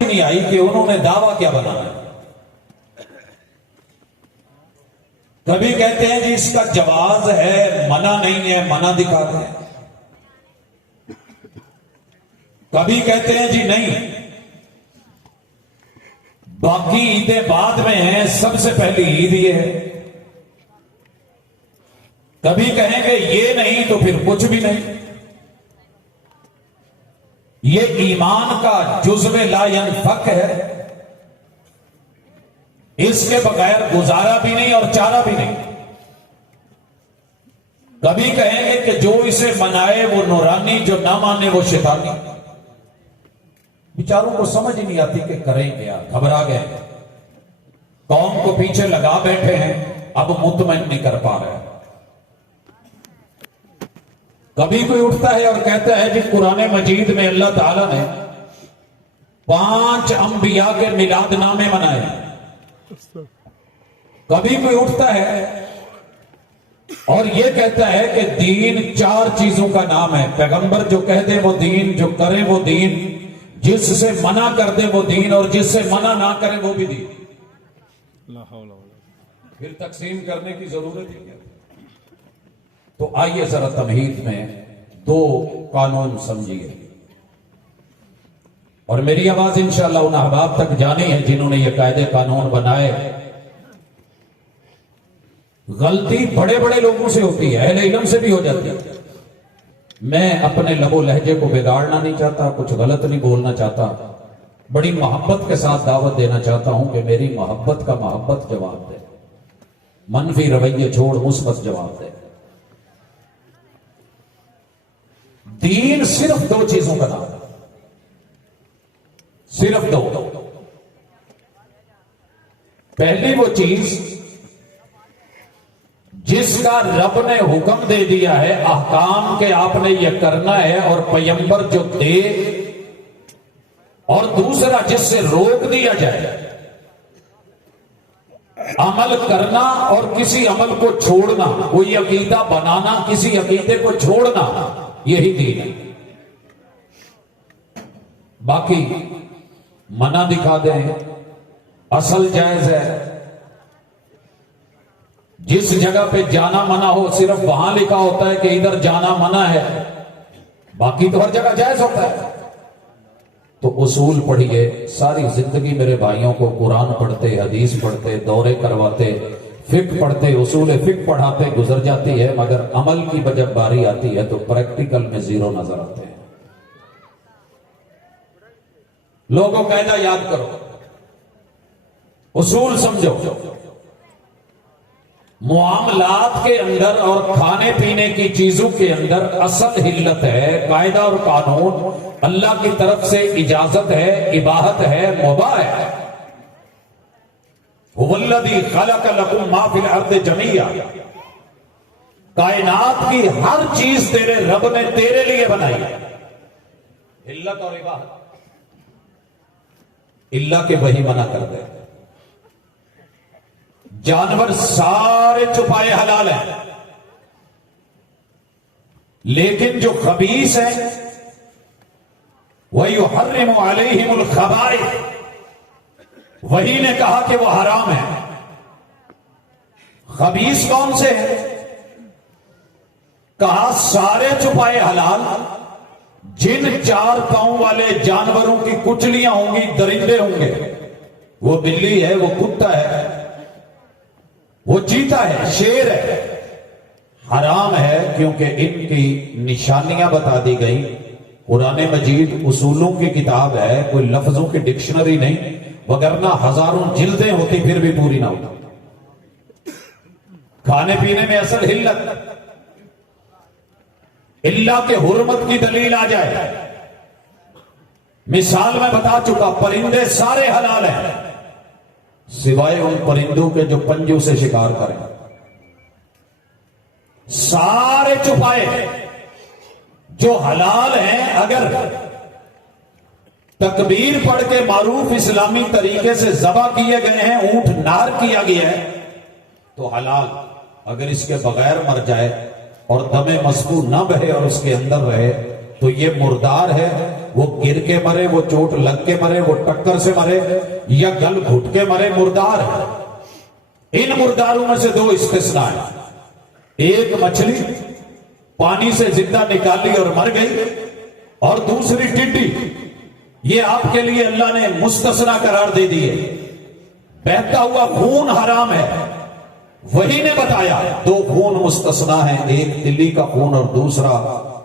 نہیں آئی کہ انہوں نے دعویٰ کیا بنانا ہے۔ کبھی کہتے ہیں جی اس کا جواز ہے، منع نہیں ہے، منع دکھاتے ہیں۔ کبھی کہتے ہیں جی نہیں، باقی عیدیں بعد میں ہیں، سب سے پہلی عید یہ ہے۔ کبھی کہیں گے یہ نہیں تو پھر کچھ بھی نہیں۔ یہ ایمان کا جزو لا ينفک ہے، اس کے بغیر گزارا بھی نہیں اور چارہ بھی نہیں۔ کبھی کہیں گے کہ جو اسے منائے وہ نورانی، جو نہ مانے وہ شیطانی۔ بیچاروں کو سمجھ نہیں آتی کہ کریں کیا، گھبرا گئے، قوم کو پیچھے لگا بیٹھے ہیں، اب مطمئن نہیں کر پا رہے۔ کبھی کوئی اٹھتا ہے اور کہتا ہے جی قرآن مجید میں اللہ تعالیٰ نے 5 انبیاء کے میلاد نامے منائے۔ کبھی کوئی اٹھتا ہے اور یہ کہتا ہے کہ دین 4 چیزوں کا نام ہے، پیغمبر جو کہہ دے وہ دین، جو کرے وہ دین، جس سے منع کر دے وہ دین، اور جس سے منع نہ کرے وہ بھی دین۔ پھر تقسیم کرنے کی ضرورت ہی کیا؟ تو آئیے ذرا تمہید میں 2 قانون سمجھیے، اور میری آواز انشاءاللہ ان احباب تک جانی ہے جنہوں نے یہ قاعدے قانون بنائے۔ غلطی بڑے بڑے لوگوں سے ہوتی ہے، اہل علم سے بھی ہو جاتی ہے۔ میں اپنے لب و لہجے کو بگاڑنا نہیں چاہتا، کچھ غلط نہیں بولنا چاہتا، بڑی محبت کے ساتھ دعوت دینا چاہتا ہوں کہ میری محبت کا محبت جواب دے، منفی رویے چھوڑ مثبت جواب دے۔ دین صرف 2 چیزوں کا نام ہے، صرف 2۔ پہلی وہ چیز جس کا رب نے حکم دے دیا ہے، احکام کے آپ نے یہ کرنا ہے اور پیغمبر جو دے، اور دوسرا جس سے روک دیا جائے، عمل کرنا اور کسی عمل کو چھوڑنا، کوئی عقیدہ بنانا، کسی عقیدے کو چھوڑنا، یہی دین ہے۔ باقی منع دکھا دیں، اصل جائز ہے۔ جس جگہ پہ جانا منع ہو صرف وہاں لکھا ہوتا ہے کہ ادھر جانا منع ہے، باقی تو ہر جگہ جائز ہوتا ہے۔ تو اصول پڑھیے، ساری زندگی میرے بھائیوں کو قرآن پڑھتے، حدیث پڑھتے، دورے کرواتے، فقہ پڑھتے، اصول فقہ پڑھاتے گزر جاتی ہے، مگر عمل کی جب باری آتی ہے تو پریکٹیکل میں زیرو نظر آتے ہیں۔ لوگوں قاعدہ یاد کرو، اصول سمجھو۔ معاملات کے اندر اور کھانے پینے کی چیزوں کے اندر اصل حلت ہے، قاعدہ اور قانون اللہ کی طرف سے اجازت ہے، اباحت ہے، مباح ہے۔ هو الذی خلق لکم ما فی الارض جمیعا، کائنات کی ہر چیز تیرے رب نے تیرے لیے بنائی، حلت اور اباحت۔ اللہ کے وہی منع کر دے۔ جانور سارے چھپائے حلال ہیں، لیکن جو خبیث ہیں وَيُحَرِّمُ عَلَيْهِمُ الْخَبَائِثَ، وہی نے کہا کہ وہ حرام ہے۔ خبیث کون سے ہیں؟ کہا سارے چھپائے حلال، جن 4 پاؤں والے جانوروں کی کچلیاں ہوں گی، درندے ہوں گے، وہ بلی ہے، وہ کتا ہے، وہ چیتا ہے، شیر ہے، حرام ہے، کیونکہ ان کی نشانیاں بتا دی گئی۔ قرآن مجید اصولوں کی کتاب ہے، کوئی لفظوں کی ڈکشنری نہیں، وگرنہ ہزاروں جلدیں ہوتی پھر بھی پوری نہ ہوتی۔ کھانے پینے میں اصل حلت، اللہ کے حرمت کی دلیل آ جائے۔ مثال میں بتا چکا، پرندے سارے حلال ہیں سوائے ان پرندوں کے جو پنجوں سے شکار کریں، سارے چھپائے جو حلال ہیں۔ اگر تکبیر پڑھ کے معروف اسلامی طریقے سے ذبح کیے گئے ہیں، اونٹ نار کیا گیا ہے تو حلال۔ اگر اس کے بغیر مر جائے اور دم مسفوح نہ بہے اور اس کے اندر رہے تو یہ مردار ہے، وہ گر کے مرے، وہ چوٹ لگ کے مرے، وہ ٹکر سے مرے یا گل گھٹ کے مرے، مردار ہے۔ ان مرداروں میں سے دو استثناء ہیں، ایک مچھلی پانی سے زندہ نکالی اور مر گئی، اور دوسری ٹڈی۔ یہ آپ کے لیے اللہ نے مستثنا قرار دے دی ہے۔ بہتا ہوا خون حرام ہے، وہی نے بتایا دو خون مستثنا ہیں، ایک دلی کا خون اور دوسرا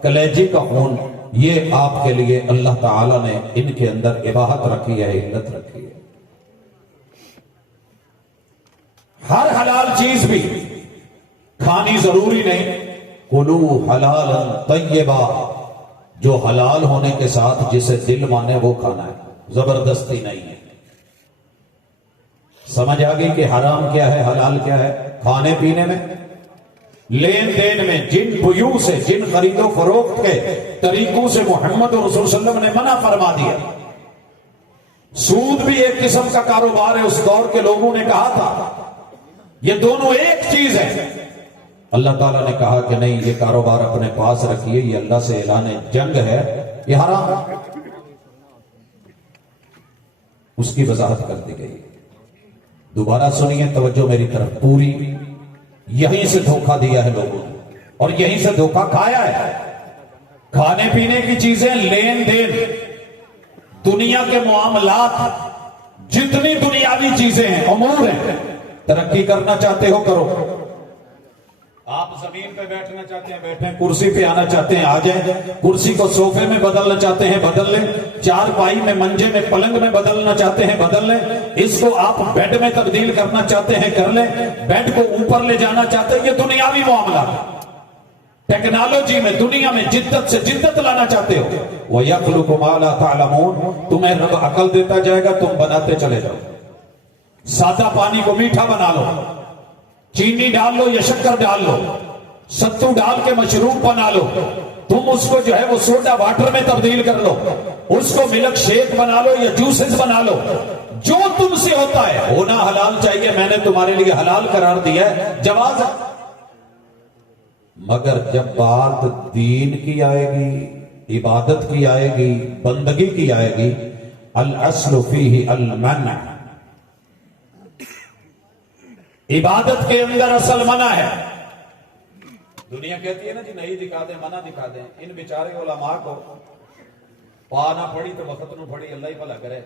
کلیجے کا خون۔ یہ آپ کے لیے اللہ تعالی نے ان کے اندر اباحت رکھی ہے، علت رکھی ہے۔ ہر حلال چیز بھی کھانی ضروری نہیں، کلو حلالا طیبا، جو حلال ہونے کے ساتھ جسے دل مانے وہ کھانا ہے، زبردستی نہیں ہے۔ سمجھ آ گئی کہ حرام کیا ہے، حلال کیا ہے؟ کھانے پینے میں، لین دین میں، جن بیوع سے، جن خرید و فروخت کے طریقوں سے محمد رسول صلی اللہ علیہ وسلم نے منع فرما دیا۔ سود بھی ایک قسم کا کاروبار ہے، اس دور کے لوگوں نے کہا تھا یہ دونوں ایک چیز ہے۔ اللہ تعالیٰ نے کہا کہ نہیں، یہ کاروبار اپنے پاس رکھیے، یہ اللہ سے اعلان جنگ ہے، یہ حرام ہے۔ اس کی وضاحت کر دی گئی۔ دوبارہ سنیے توجہ میری طرف پوری، یہیں سے دھوکہ دیا ہے لوگوں نے اور یہیں سے دھوکہ کھایا ہے۔ کھانے پینے کی چیزیں، لین دین، دنیا کے معاملات، جتنی دنیاوی چیزیں ہیں، امور ہیں، ترقی کرنا چاہتے ہو کرو۔ آپ زمین پہ بیٹھنا چاہتے ہیں بیٹھیں، کرسی پہ آنا چاہتے ہیں آ جائیں، کرسی کو صوفے میں بدلنا چاہتے ہیں بدل لیں، چارپائی میں، منجے میں، پلنگ میں بدلنا چاہتے ہیں بدل لیں، اس کو آپ بیڈ میں تبدیل کرنا چاہتے ہیں کر لیں، بیڈ کو اوپر لے جانا چاہتے ہیں، یہ دنیاوی معاملات۔ ٹیکنالوجی میں، دنیا میں جدت سے جدت لانا چاہتے ہو، وَيَخْلُقُ مَا لَا تَعْلَمُونَ، تمہیں رب عقل دیتا جائے گا، تم بناتے چلے جاؤ۔ سادہ پانی کو میٹھا بنا لو، چینی ڈال لو یا شکر ڈال لو، ستو ڈال کے مشروب بنا لو، تم اس کو جو ہے وہ سوڈا واٹر میں تبدیل کر لو، اس کو ملک شیک بنا لو یا جوسز بنا لو، جو تم سے ہوتا ہے ہونا حلال چاہیے، میں نے تمہارے لیے حلال قرار دیا ہے، جواز ہے۔ مگر جب بات دین کی آئے گی، عبادت کی آئے گی، بندگی کی آئے گی، الاصل فیہ المنع، عبادت کے اندر اصل منع ہے۔ دنیا کہتی ہے نا جی نہیں دکھا دیں، منع دکھا دیں، ان بیچارے علماء کو پا نہ پڑی تو وقت نو پڑی، اللہ ہی بھلا کرے،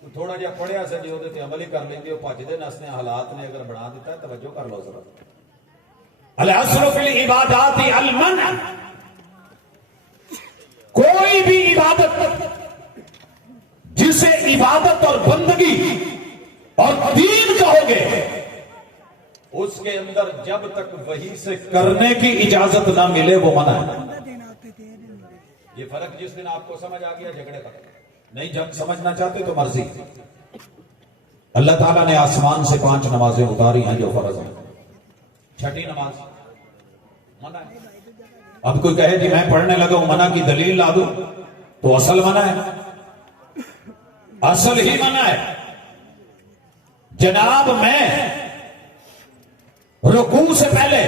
تو تھوڑا جہا پڑھیا سے جو دے تے عمل ہی کر لیں گے، وہ پاج دے نس نے حالات نے اگر بنا دیتا ہے، توجہ کر لو ذرا۔ الاصل فی العبادات المنع، کوئی بھی عبادت جسے عبادت اور بندگی اور دین کہو گے، اس کے اندر جب تک وحی سے کرنے کی اجازت نہ ملے وہ منع ہے۔ یہ فرق جس دن آپ کو سمجھ آ گیا جھگڑے کا نہیں، جب سمجھنا چاہتے تو مرضی۔ اللہ تعالیٰ نے آسمان سے 5 نمازیں اتاری ہیں جو فرض ہیں، چھٹی نماز منع ہے۔ اب کوئی کہے جی میں پڑھنے لگا ہوں، منع کی دلیل لا دوں، تو اصل منع ہے، اصل ہی منع ہے۔ جناب میں رکوع سے پہلے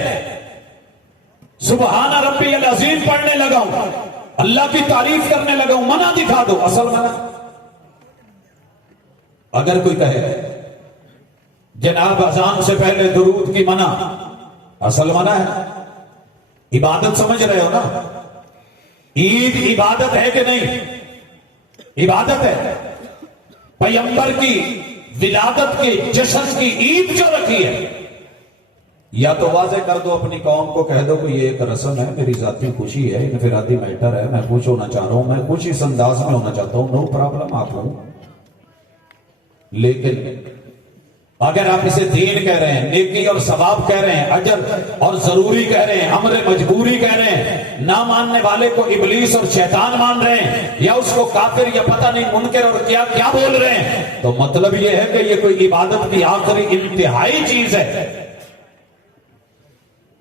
سبحان ربی العظیم پڑھنے لگا ہوں، اللہ کی تعریف کرنے لگا ہوں، منع دکھا دو، اصل منع۔ اگر کوئی کہے جناب اذان سے پہلے درود کی منع، اصل منع ہے۔ عبادت سمجھ رہے ہو نا؟ عید عبادت ہے کہ نہیں؟ عبادت ہے۔ پیغمبر کی ولادت کے جشن کی عید جو رکھی ہے، یا تو واضح کر دو اپنی قوم کو، کہہ دو کہ یہ ایک رسم ہے، میری ذاتی خوشی ہے، انفرادی میٹر ہے، میں خوش ہونا چاہ رہا ہوں، میں خوش اس انداز میں ہونا چاہتا ہوں، نو پرابلم، آپ ہوں۔ لیکن اگر آپ اسے دین کہہ رہے ہیں، نیکی اور ثواب کہہ رہے ہیں، اجر اور ضروری کہہ رہے ہیں، امر مجبوری کہہ رہے ہیں، نہ ماننے والے کو ابلیس اور شیطان مان رہے ہیں، یا اس کو کافر یا پتہ نہیں منکر اور کیا کیا بول رہے ہیں، تو مطلب یہ ہے کہ یہ کوئی عبادت کی آخری انتہائی چیز ہے،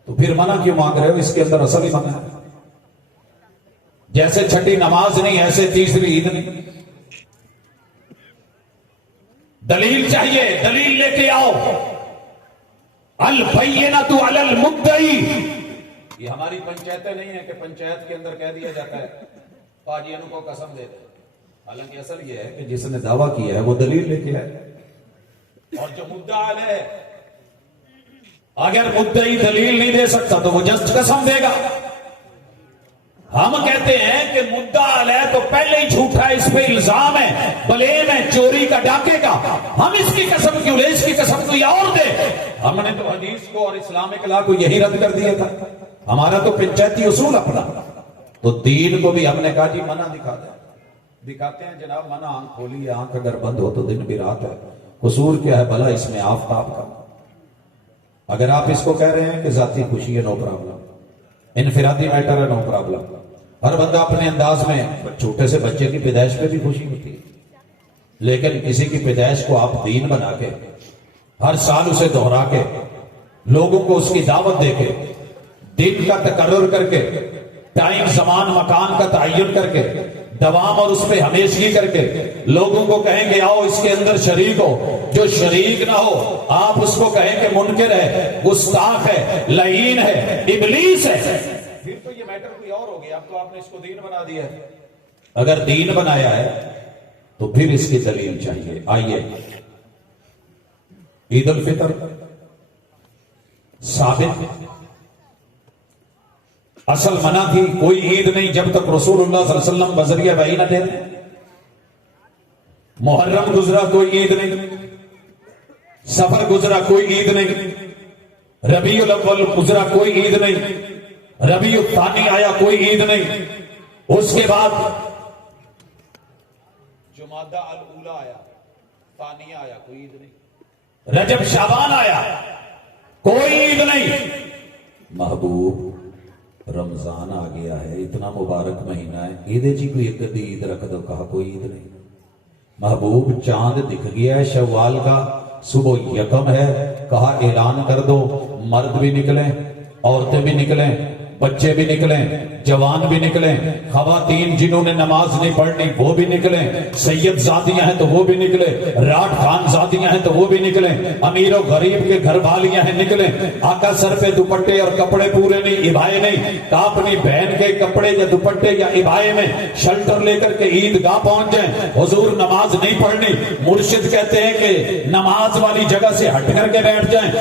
تو پھر منع کیوں مانگ رہے ہو؟ اس کے اندر اصل ہی منع ہے۔ جیسے چھٹی نماز نہیں، ایسے تیسری عید نہیں۔ دلیل چاہیے، دلیل لے کے آؤ۔ البینۃ علی المدعی، یہ ہماری پنچایتیں نہیں ہیں کہ پنچایت کے اندر کہہ دیا جاتا ہے پاجیوں کو قسم دے دے. حالانکہ اصل یہ ہے کہ جس نے دعویٰ کیا ہے وہ دلیل لے کے آئے. اور جو مدعا علیہ ہے اگر مدعی دلیل نہیں دے سکتا تو وہ جسٹ قسم دے گا. ہم کہتے ہیں کہ مدعا علیہ تو پہلے ہی جھوٹا ہے, اس پہ الزام ہے, بلیم ہے چوری کا, ڈاکے کا, ہم اس کی قسم کیوں لے, اس کی قسم کوئی اور دے. ہم نے تو حدیث کو اور اسلامک لا کو یہی رد کر دیا تھا. ہمارا تو پنچایتی اصول اپنا. تو دین کو بھی ہم نے کہا جی منع دکھا دیں. دکھاتے ہیں جناب منع, آنکھ کھولی ہے, آنکھ اگر بند ہو تو دن بھی رات ہے. قصور کیا ہے بھلا اس میں آفتاب کا؟ اگر آپ اس کو کہہ رہے ہیں کہ ذاتی خوشی ہے, نو پرابلم, انفرادی میٹر ہے, نو پرابلم. ہر بندہ اپنے انداز میں, چھوٹے سے بچے کی پیدائش پہ بھی خوشی ہوتی ہے, لیکن کسی کی پیدائش کو آپ دین بنا کے, ہر سال اسے دہرا کے, لوگوں کو اس کی دعوت دے کے, دن کا تقرر کر کے, ٹائم زمان مکان کا تعین کر کے, دوام اور اس پہ ہمیشگی کر کے لوگوں کو کہیں گے آؤ اس کے اندر شریک ہو. جو شریک نہ ہو آپ اس کو کہیں کہ منکر ہے, گستاخ ہے, لعین ہے, ابلیس ہے, پھر تو یہ میٹر کوئی اور ہو گیا. اب تو آپ نے اس کو دین بنا دیا ہے. اگر دین بنایا ہے تو پھر اس کی دلیل چاہیے. آئیے, عید الفطر ثابت, اصل منع تھی کوئی عید نہیں جب تک رسول اللہ صلی اللہ علیہ وسلم بذریعہ وحی نہ دے. محرم گزرا کوئی عید نہیں, سفر گزرا کوئی عید نہیں, ربیع الاول گزرا کوئی عید نہیں, ربیع الثانی آیا کوئی عید نہیں, اس کے بعد جمادہ الاولی آیا, ثانیہ آیا, کوئی عید نہیں, رجب شعبان آیا, کوئی عید نہیں. محبوب رمضان آ گیا ہے, اتنا مبارک مہینہ ہے, عید جی کوئی ایک عید رکھ دو, کہا کوئی عید نہیں. محبوب چاند دکھ گیا ہے شوال کا, صبح یکم ہے, کہا اعلان کر دو, مرد بھی نکلیں, عورتیں بھی نکلیں, بچے بھی نکلیں, جوان بھی نکلیں, خواتین جنہوں نے نماز نہیں پڑھنی وہ بھی نکلیں, سید زادیاں ہیں تو وہ بھی نکلے, راٹھ خان زادیاں ہیں تو وہ بھی نکلیں, امیر و غریب کے گھر والیاں ہیں نکلیں. آقا سر پہ دوپٹے اور کپڑے پورے نہیں, عبائے نہیں, کا اپنی بہن کے کپڑے یا دوپٹے یا عبائے میں شلٹر لے کر کے عید گاہ پہنچ جائیں. حضور نماز نہیں پڑھنی, مرشد کہتے ہیں کہ نماز والی جگہ سے ہٹ کر کے بیٹھ جائیں.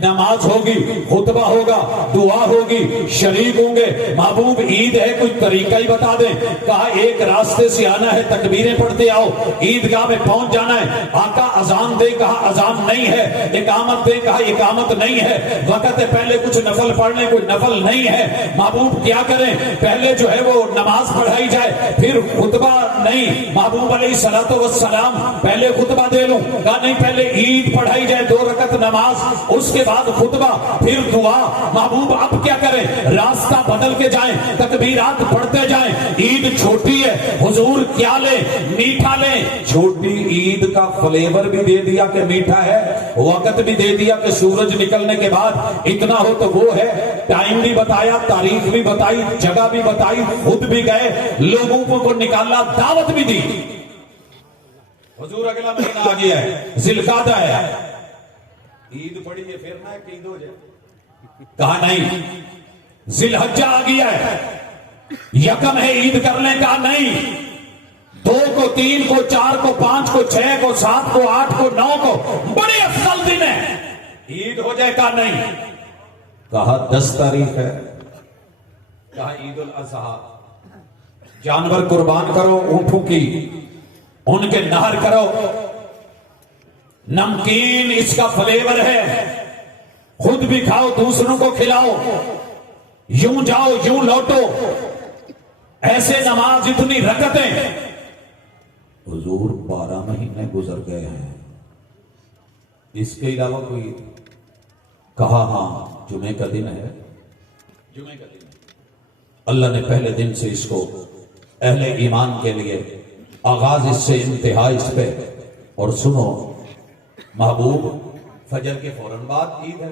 نماز ہوگی, خطبہ ہوگا, دعا ہوگی, شریک ہوں گے. محبوب عید ہے کوئی طریقہ ہی بتا دیں. کہا ایک راستے سے آنا ہے, تکبیریں پڑھتے آؤ, عیدگاہ میں پہنچ جانا ہے. آقا اذان دے, کہا اذان نہیں ہے. اقامت دے, کہا اقامت نہیں ہے. وقت ہے پہلے کچھ نفل پڑھ لیں, کوئی نفل نہیں ہے. محبوب کیا کریں, پہلے جو ہے وہ نماز پڑھائی جائے پھر خطبہ نہیں. محبوب علیہ الصلوۃ والسلام پہلے خطبہ دے لوں, کہا نہیں پہلے عید پڑھائی جائے, 2 رکعت نماز, اس کے بعد خطبہ پھر دعا. محبوب اب کیا کریں, راستہ بدل کے جائیں, تکبیرات پڑھتے جائیں. عید چھوٹی ہے, حضور کیا لیں, میٹھا لیں. چھوٹی عید کا فلیور بھی دے دیا کہ میٹھا ہے, وقت بھی دے دیا کہ سورج نکلنے کے بعد اتنا ہو تو وہ ہے. ٹائم بھی بتایا, تاریخ بھی بتائی, جگہ بھی بتائی, خود بھی گئے, لوگوں کو نکالا, دعوت بھی دی. حضور اگلا مہینہ آ گیا ہے, ذی القعدہ ہے, عید پڑی ہے پھر نہ کہ عید ہو جائے. کہا نہیں, ذی الحجہ آ گیا ہے, یکم ہے عید کر لیں. کہا نہیں, 2 کو, 3 کو, 4 کو, 5 کو, 6 کو, 7 کو, 8 کو, 9 کو, بڑے افضل دن ہے, عید ہو جائے. کہا نہیں. کہا 10 تاریخ ہے, کہا عید الاضحیٰ, جانور قربان کرو اونٹوں کی, ان کے نہر کرو, نمکین اس کا فلیور ہے, خود بھی کھاؤ دوسروں کو کھلاؤ, یوں جاؤ یوں لوٹو. ایسے نماز, اتنی رکعتیں. حضور 12 مہینے گزر گئے ہیں, اس کے علاوہ کوئی. کہا ہاں جمعے کا دن ہے, جمعے کا دن. اللہ نے پہلے دن سے اس کو اہل ایمان کے لیے آغاز اس سے انتہا اس پہ. اور سنو محبوب, فجر کے فوراً بعد عید ہے.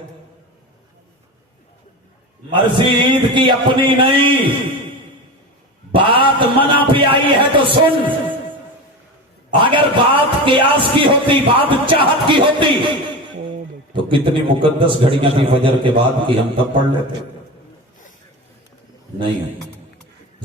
مرضی عید کی اپنی نہیں, بات منع پہ آئی ہے تو سن. اگر بات قیاس کی ہوتی, بات چاہت کی ہوتی تو کتنی مقدس گھڑیاں تھی فجر کے بعد کی, ہم تب پڑھ لیتے. نہیں,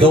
2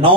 9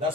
10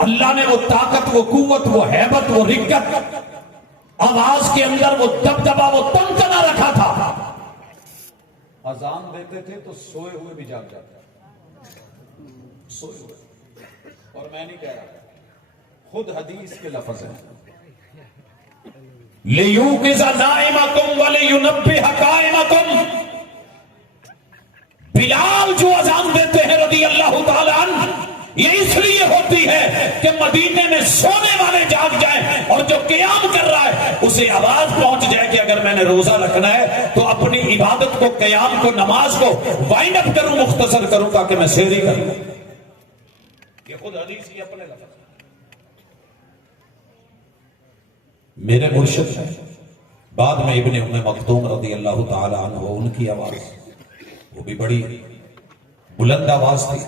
اللہ نے وہ طاقت، وہ قوت، وہ ہیبت، وہ رکت، آواز کے اندر وہ دبدبا، وہ تنتنا رکھا تھا. اذان دیتے تھے تو سوئے ہوئے بھی جاگ جاتے، سوئے ہوئے. اور میں نہیں کہہ رہا، خود حدیث کے لفظ ہیں، لِيُوقِظَ نَائِمَكُمْ وَلِيُنَبِّهَ قَائِمَكُمْ. بلال جو اذان دیتے ہیں رضی اللہ تعالی عنہ، یہ اس لیے ہوتی ہے کہ مدینے میں سونے والے جاگ جائیں، اور جو قیام کر رہا ہے اسے آواز پہنچ جائے کہ اگر میں نے روزہ رکھنا ہے تو اپنی عبادت کو، قیام کو، نماز کو وائنڈ اپ کروں، مختصر کروں تاکہ میں سحری کروں. یہ خود حدیث کی اپنے لفظ. میرے مرشد ہے، بعد میں ابن ام مکتوم رضی اللہ تعالی عنہ، ان کی آواز وہ بھی بڑی بلند آواز تھی.